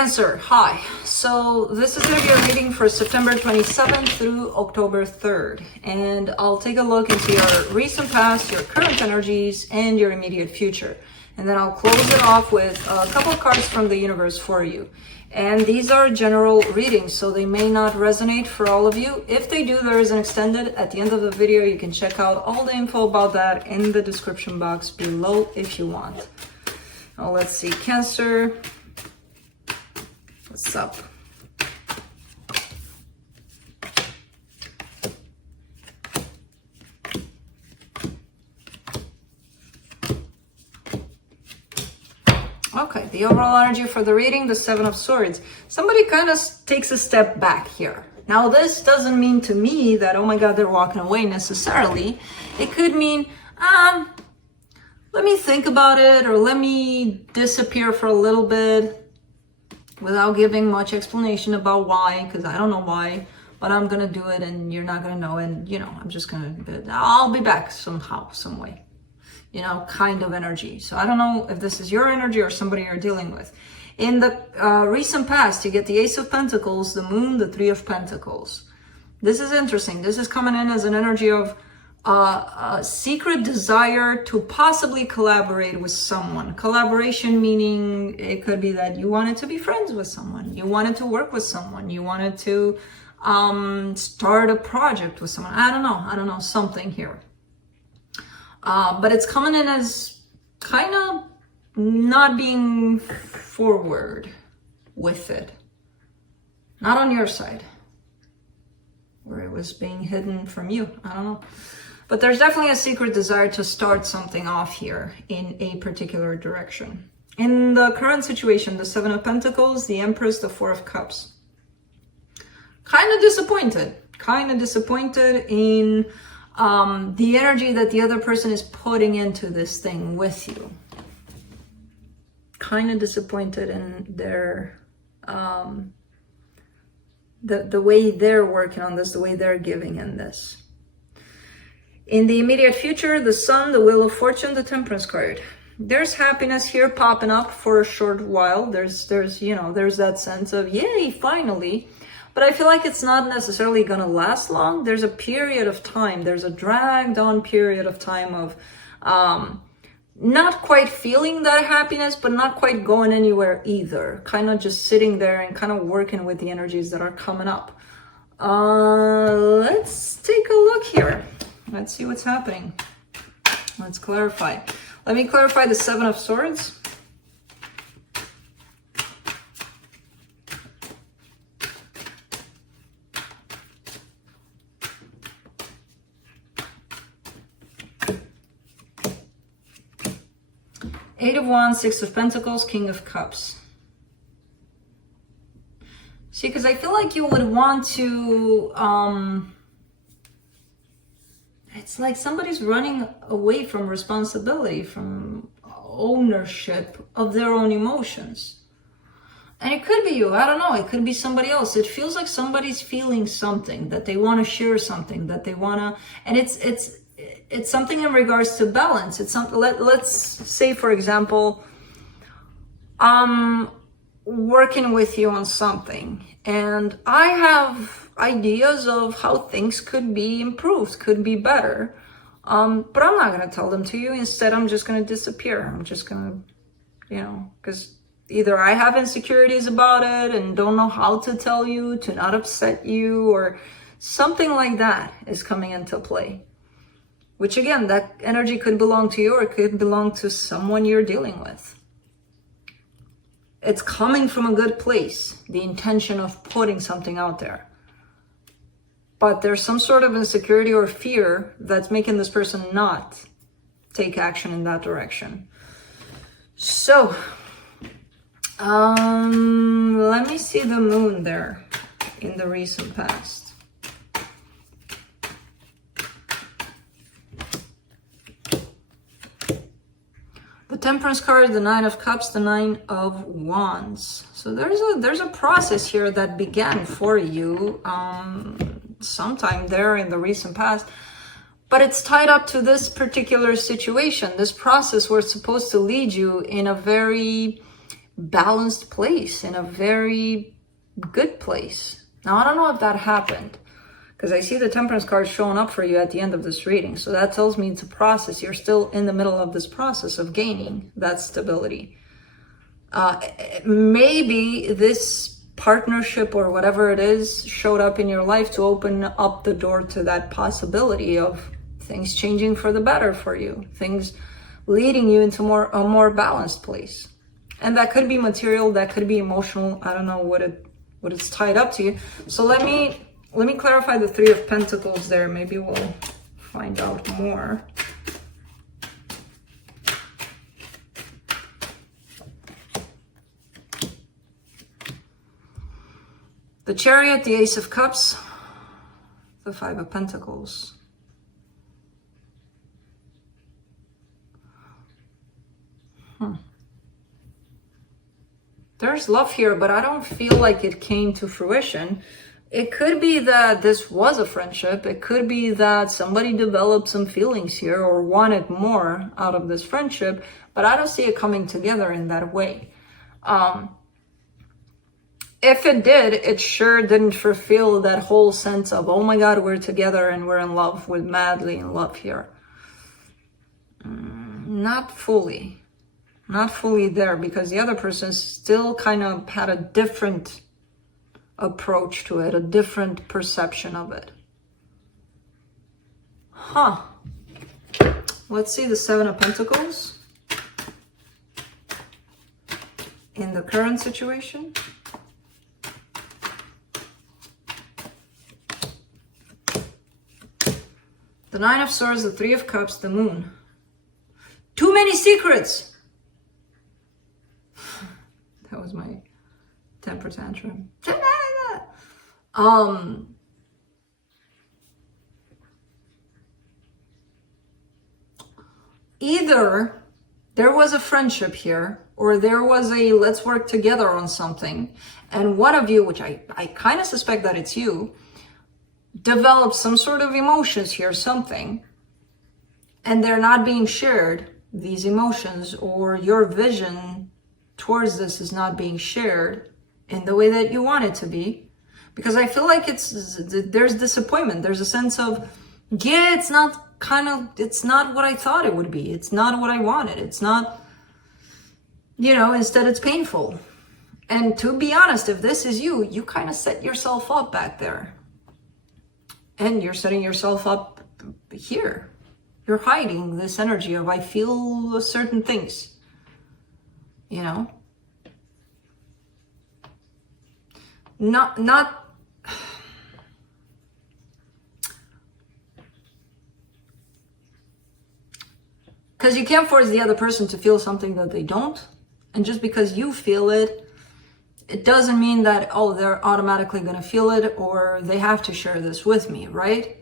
Cancer, hi. So this is going to be a reading for September 27th through October 3rd. And I'll take a look into your recent past, your current energies, and your immediate future. And then I'll close it off with a couple of cards from the universe for you. And these are general readings, so they may not resonate for all of you. If they do, there is an extended at the end of the video. You can check out all the info about that in the description box below if you want. Now let's see, Cancer. What's up? Okay, the overall energy for the reading, the Seven of Swords. Somebody kind of takes a step back here. Now, this doesn't mean to me that, oh my God, they're walking away necessarily. It could mean, let me think about it, or let me disappear for a little bit without giving much explanation about why, because I don't know why, but I'm going to do it and you're not going to know. And, you know, I'm just going to, I'll be back somehow, some way. You know, kind of energy. So I don't know if this is your energy or somebody you're dealing with. In the recent past, you get the Ace of Pentacles, the Moon, the Three of Pentacles. This is interesting. This is coming in as an energy of a secret desire to possibly collaborate with someone. Collaboration meaning it could be that you wanted to be friends with someone. You wanted to work with someone. You wanted to start a project with someone. I don't know, something here. But it's coming in as kind of not being forward with it. Not on your side. Where it was being hidden from you. I don't know. But there's definitely a secret desire to start something off here in a particular direction. In the current situation, the Seven of Pentacles, the Empress, the Four of Cups. Kind of disappointed. Kind of disappointed in the energy that the other person is putting into this thing with you. Kind of disappointed in their the way they're working on this, the way they're giving in this. In the immediate future, the Sun, the Wheel of Fortune, the Temperance card. There's happiness here popping up for a short while. There's that sense of yay, finally. But I feel like it's not necessarily going to last long. There's a period of time. There's a dragged on period of time of not quite feeling that happiness, but not quite going anywhere either. Kind of just sitting there and kind of working with the energies that are coming up. Let's take a look here. Let's see what's happening. Let's clarify. Let me clarify the Seven of Swords. Eight of Wands, Six of Pentacles, King of Cups. See, because I feel like you would want to, it's like somebody's running away from responsibility, from ownership of their own emotions. And it could be you, I don't know, it could be somebody else. It feels like somebody's feeling something, that they want to share something, that they want to, and it's something in regards to balance. It's something, let's say, for example, I'm working with you on something and I have ideas of how things could be improved, could be better. But I'm not going to tell them to you. Instead, I'm just going to disappear. I'm just going to, because either I have insecurities about it and don't know how to tell you to not upset you, or something like that is coming into play. Which again, that energy could belong to you or it could belong to someone you're dealing with. It's coming from a good place, the intention of putting something out there. But there's some sort of insecurity or fear that's making this person not take action in that direction. So, let me see the Moon there in the recent past. The Temperance card, the Nine of Cups, the Nine of Wands. So there's a process here that began for you sometime there in the recent past, but it's tied up to this particular situation. This process was supposed to lead you in a very balanced place, in a very good place. Now, I don't know if that happened, because I see the Temperance card showing up for you at the end of this reading. So that tells me it's a process. You're still in the middle of this process of gaining that stability. Maybe this partnership or whatever it is showed up in your life to open up the door to that possibility of things changing for the better for you, things leading you into a more balanced place. And that could be material, that could be emotional. I don't know what it's tied up to you. So let me clarify the Three of Pentacles there. Maybe we'll find out more. The Chariot, the Ace of Cups, the Five of Pentacles. There's love here, but I don't feel like it came to fruition. It could be that this was a friendship. It could be that somebody developed some feelings here or wanted more out of this friendship, but I don't see it coming together in that way. If it did, it sure didn't fulfill that whole sense of, oh my God, we're together and we're in love, we're madly in love here. Not fully there, because the other person still kind of had a different approach to it, a different perception of it. Let's see the Seven of Pentacles in the current situation. The Nine of Swords, the Three of Cups, the Moon. Too many secrets. That was my temper tantrum. Either there was a friendship here, or there was a let's work together on something, and one of you, which I kind of suspect that it's you, developed some sort of emotions here, something, and they're not being shared, these emotions, or your vision towards this is not being shared in the way that you want it to be. Because I feel like there's disappointment. There's a sense of, yeah, it's not what I thought it would be. It's not what I wanted. It's not, instead it's painful. And to be honest, if this is you, you kind of set yourself up back there. And you're setting yourself up here. You're hiding this energy of, I feel certain things, Not, because you can't force the other person to feel something that they don't. And just because you feel it, it doesn't mean that, oh, they're automatically going to feel it or they have to share this with me, right?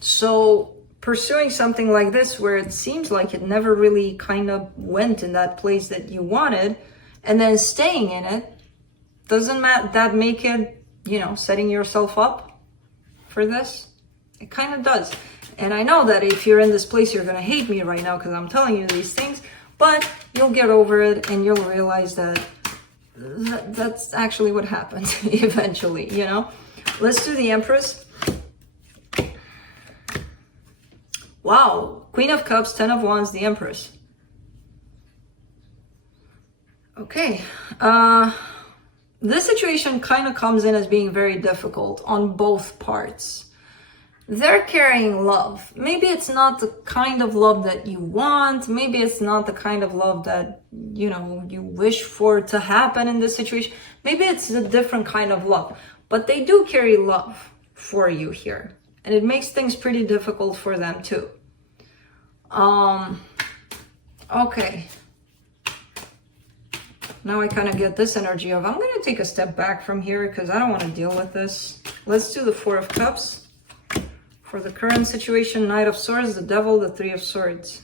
So pursuing something like this where it seems like it never really kind of went in that place that you wanted, and then staying in it, doesn't that make it, setting yourself up for this? It kind of does. And I know that if you're in this place, you're going to hate me right now because I'm telling you these things, but you'll get over it and you'll realize that that's actually what happened eventually, Let's do the Empress. Wow, Queen of Cups, 10 of Wands, the Empress. Okay, this situation kind of comes in as being very difficult on both parts. They're carrying love. Maybe it's not the kind of love that you want. Maybe it's not the kind of love that, you wish for to happen in this situation. Maybe it's a different kind of love. But they do carry love for you here. And it makes things pretty difficult for them too. Okay. Now I kind of get this energy of, I'm going to take a step back from here because I don't want to deal with this. Let's do the Four of Cups. For the current situation, Knight of Swords, the Devil, the Three of Swords.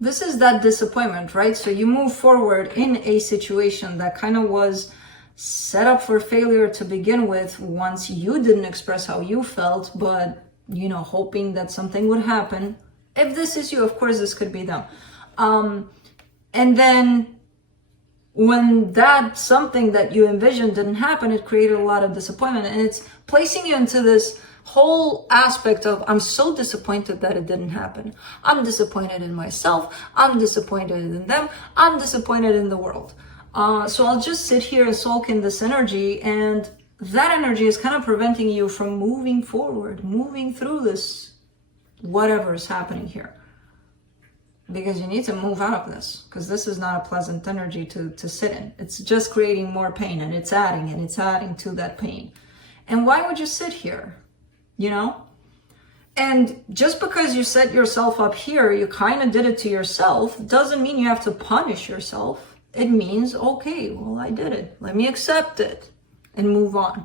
This is that disappointment, right? So you move forward in a situation that kind of was set up for failure to begin with once you didn't express how you felt, but, you know, hoping that something would happen. If this is you, of course, this could be them. And then when that something that you envisioned didn't happen, it created a lot of disappointment, and it's placing you into this whole aspect of, I'm so disappointed that it didn't happen. I'm disappointed in myself. I'm disappointed in them. I'm disappointed in the world. So I'll just sit here and sulk in this energy, and that energy is kind of preventing you from moving forward, moving through this, whatever is happening here. Because you need to move out of this, because this is not a pleasant energy to sit in. It's just creating more pain, and it's adding to that pain. And why would you sit here? You know? And just because you set yourself up here, you kind of did it to yourself, doesn't mean you have to punish yourself. It means, okay, well, I did it. Let me accept it and move on.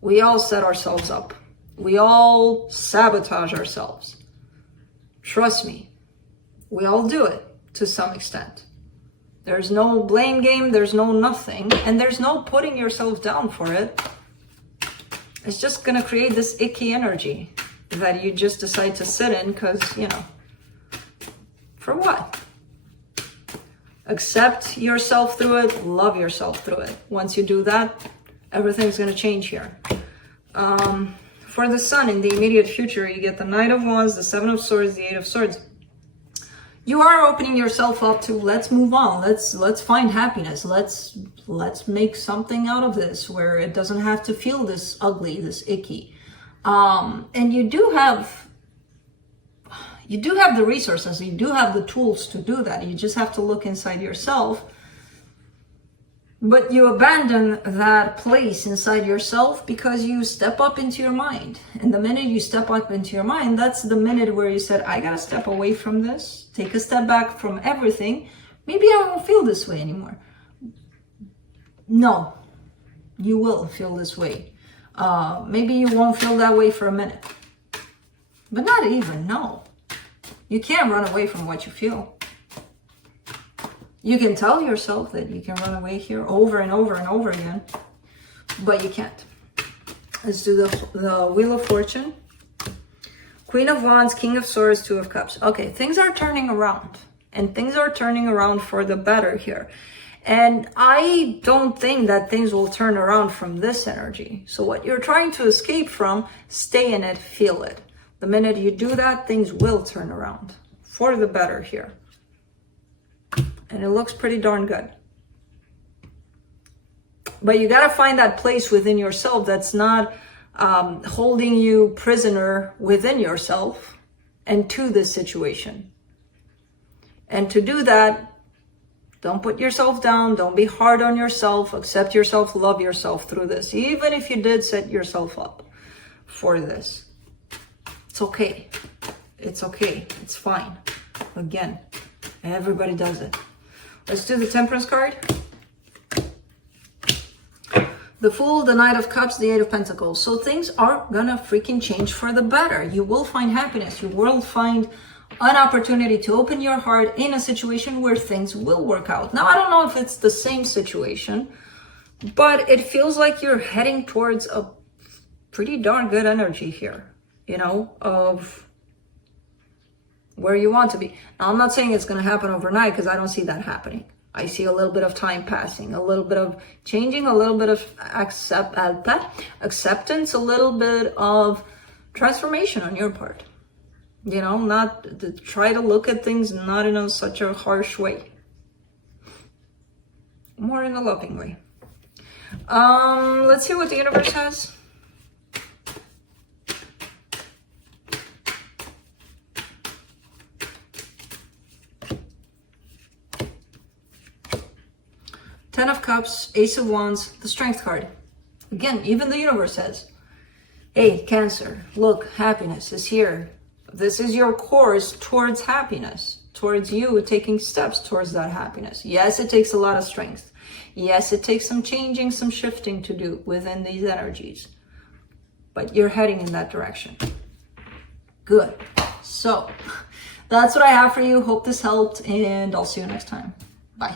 We all set ourselves up. We all sabotage ourselves. Trust me. We all do it to some extent. There's no blame game, there's no nothing, and there's no putting yourself down for it. It's just gonna create this icky energy that you just decide to sit in because, you know, for what? Accept yourself through it, love yourself through it. Once you do that, everything's gonna change here. For the sun, in the immediate future, you get the Knight of Wands, the Seven of Swords, the Eight of Swords. You are opening yourself up to, let's move on, let's find happiness, let's make something out of this where it doesn't have to feel this ugly, this icky. And you do have the resources, you do have the tools to do that. You just have to look inside yourself. But you abandon that place inside yourself because you step up into your mind. And the minute you step up into your mind, that's the minute where you said, I gotta step away from this, take a step back from everything. Maybe I won't feel this way anymore. No, you will feel this way. Maybe you won't feel that way for a minute. But not even, no. You can't run away from what you feel. You can tell yourself that you can run away here over and over and over again, but you can't. Let's do the Wheel of Fortune. Queen of Wands, King of Swords, Two of Cups. Okay, things are turning around, and things are turning around for the better here. And I don't think that things will turn around from this energy. So what you're trying to escape from, stay in it, feel it. The minute you do that, things will turn around for the better here. And it looks pretty darn good. But you got to find that place within yourself that's not holding you prisoner within yourself and to this situation. And to do that, don't put yourself down. Don't be hard on yourself. Accept yourself. Love yourself through this. Even if you did set yourself up for this. It's okay. It's okay. It's fine. Again, everybody does it. Let's do the Temperance card. The Fool, the Knight of Cups, the Eight of Pentacles. So things are gonna freaking change for the better. You will find happiness. You will find an opportunity to open your heart in a situation where things will work out. Now, I don't know if it's the same situation, but it feels like you're heading towards a pretty darn good energy here, you know, of where you want to be. Now, I'm not saying it's going to happen overnight because I don't see that happening. I see a little bit of time passing, a little bit of changing, a little bit of acceptance, a little bit of transformation on your part. You know, not to try to look at things not in such a harsh way. More in a loving way. Let's see what the universe has. Ten of Cups, Ace of Wands, the Strength card. Again, even the universe says, hey, Cancer, look, happiness is here. This is your course towards happiness, towards you taking steps towards that happiness. Yes, it takes a lot of strength. Yes, it takes some changing, some shifting to do within these energies. But you're heading in that direction. Good. So, that's what I have for you. Hope this helped, and I'll see you next time.